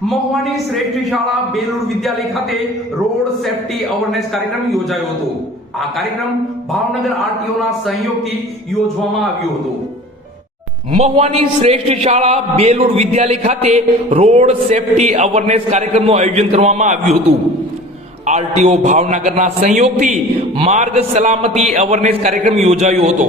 મહુવાની શ્રેષ્ઠ શાળા બેલુર વિદ્યાલય ખાતે રોડ સેફટી અવેરનેસ કાર્યક્રમ યોજાયો હતો. આ કાર્યક્રમ ભાવનગર આરટીઓના સહયોગથી યોજવામાં આવ્યો હતો. મહુવાની શ્રેષ્ઠ શાળા બેલુર વિદ્યાલય ખાતે રોડ સેફટી અવેરનેસ કાર્યક્રમનું આયોજન કરવામાં આવ્યું હતું. આરટીઓ ભાવનગરના સહયોગથી માર્ગ સલામતી અવેરનેસ કાર્યક્રમ યોજાયો હતો.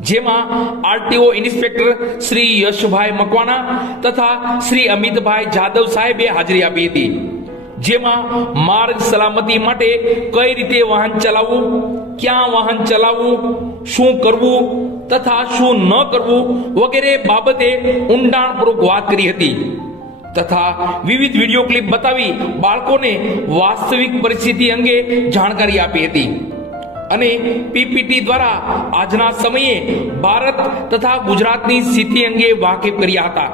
જેમાં આરટીઓ ઇન્સ્પેક્ટર શ્રી યશભાઈ મકવાણા તથા શ્રી અમિતભાઈ જાદવ સાહેબે હાજરી આપી હતી. જેમાં માર્ગ સલામતી માટે કઈ રીતે વાહન ચલાવવું, ક્યાં વાહન ચલાવવું, શું કરવું તથા શું ન કરવું વગેરે બાબતે ઊંડાણપૂર્વક વાત કરી હતી. તથા વિવિધ વીડિયો ક્લિપ બતાવી બાળકોને વાસ્તવિક પરિસ્થિતિ અંગે જાણકારી આપી હતી. અને પીપીટી દ્વારા આજના સમયે ભારત તથા ગુજરાતની સ્થિતિ અંગે વાકેફ કર્યા હતા.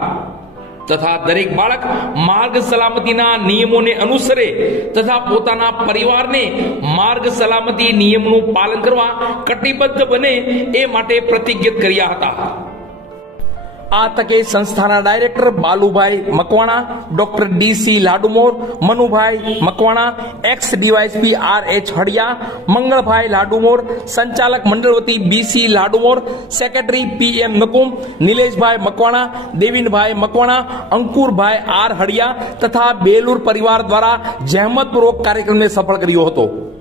તથા દરેક બાળક માર્ગ સલામતીના નિયમોને અનુસરે તથા પોતાના પરિવારને માર્ગ સલામતી નિયમનું પાલન કરવા કટિબદ્ધ બને એ માટે પ્રતિજ્ઞિત કર્યા હતા. આ તકે સંસ્થાના director Balubhai Makwana, doctor DC Ladumor, Manubhai Makwana, ex DySP R H Hadiya, Mangalbhai Ladumor, સંચાલક મંડળ વતી BC Ladumor, secretary P M Nakum, Nileshbhai Makwana, Devinbhai Makwana, Ankurbhai R Hadiya તથા બેલુર પરિવાર દ્વારા જહેમતપૂર્વક કાર્યક્રમને સફળ કર્યો હતો.